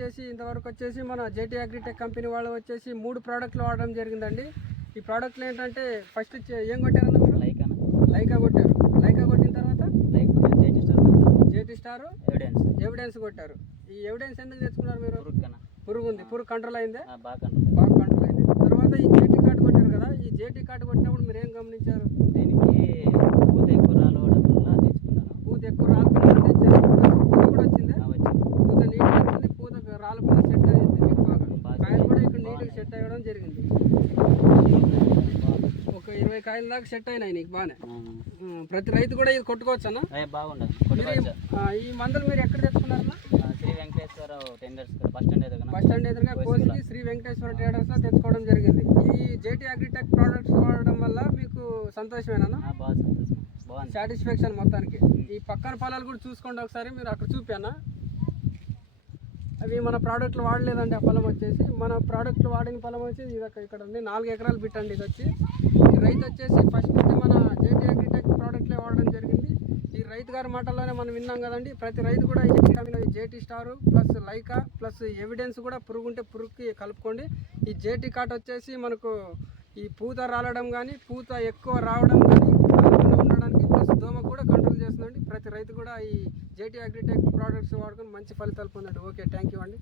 ఇంతవరకు వచ్చేసి మన జేటీ అగ్రిటెక్ కంపెనీ వాళ్ళు వచ్చేసి 3 ప్రోడక్ట్లు వాడడం జరిగిందండి. ఈ ప్రోడక్ట్లు ఏంటంటే ఫస్ట్ ఏం కొట్టారన్న మీరు? లైకా కొట్టారు. లైకా కొట్టిన తర్వాత జేటీ స్టార్ ఎవిడెన్స్ కొట్టారు. ఈ ఎవిడెన్స్ ఎందుకు తెచ్చుకున్నారు మీరు? పురుగు ఉంది. పురుగు కంట్రోల్ అయిందే? బాగా కంట్రోల్ అయింది. తర్వాత ఈ జేటీ కార్డు కొట్టారు కదా, ఈ జేటీ కార్డు కొట్టినప్పుడు మీరు ఏం గమనించారు? పూత ఎక్కువ రాలవడం వల్ల తెచ్చుకున్నాను. పూత ఎక్కువ రాలకుండా తెచ్చారు. పూత కూడా వచ్చిందే? పూత నీట్గా వచ్చింది. పూత రాలకుండా సెట్ అయింది మీకు బాగా. కాయలు కూడా ఇక్కడ నీట్గా సెట్ అయ్యడం జరిగింది. ఒక 20 కాయల దాకా సెట్ అయినాయి నీకు బాగానే. ప్రతి రైతు కూడా ఇది కొట్టుకోవచ్చు అన్న? బాగుండదు. ఈ మందులు మీరు ఎక్కడ తెచ్చుకున్నారన్నా? Shri Venkateswara tenders bus stand ఎదురుగా కోసికి శ్రీ వెంకటేశ్వర ట్రేడర్స్లో తెచ్చుకోవడం జరిగింది. ఈ జేటీ అగ్రిటెక్ ప్రోడక్ట్స్ వాడడం వల్ల మీకు సంతోషమేనా? బాగా సంతోషం, సాటిస్ఫాక్షన్ మొత్తానికి. ఈ పక్కన పొలాలు కూడా చూసుకోండి ఒకసారి, మీరు అక్కడ చూపానా? అవి మన ప్రోడక్ట్లు వాడలేదండి. ఆ పొలం వచ్చేసి మన ప్రోడక్ట్లు వాడిన పొలం వచ్చి ఇది ఇక్కడ ఉంది. 4 ఎకరాలు బిట్టండి ఇది వచ్చి. ఈ రైతు వచ్చేసి ఫస్ట్ నుంచి మన జేటీ అగ్రిటెక్ ప్రోడక్ట్లే వాడడం జరిగింది. ఈ రైతు గారి మాటల్లోనే మనం విన్నాం కదండి. ప్రతి రైతు కూడా జేటీ స్టార్ ప్లస్ లైకా ప్లస్ ఎవిడెన్స్ కూడా పురుగు ఉంటే పురుగుకి కలుపుకోండి. ఈ జేటీ కాట్ వచ్చేసి మనకు ఈ పూత రాలడం కానీ, పూత ఎక్కువ రావడం కానీ, రాకుండా ఉండడానికి ప్లస్ దోమ కూడా కంట్రోల్ చేస్తుందండి. ప్రతి రైతు కూడా ఈ జేటీ అగ్రిటెక్ ప్రోడక్ట్స్ వాడుకొని మంచి ఫలితాలు పొందండి. ఓకే, థ్యాంక్ యూ అండి.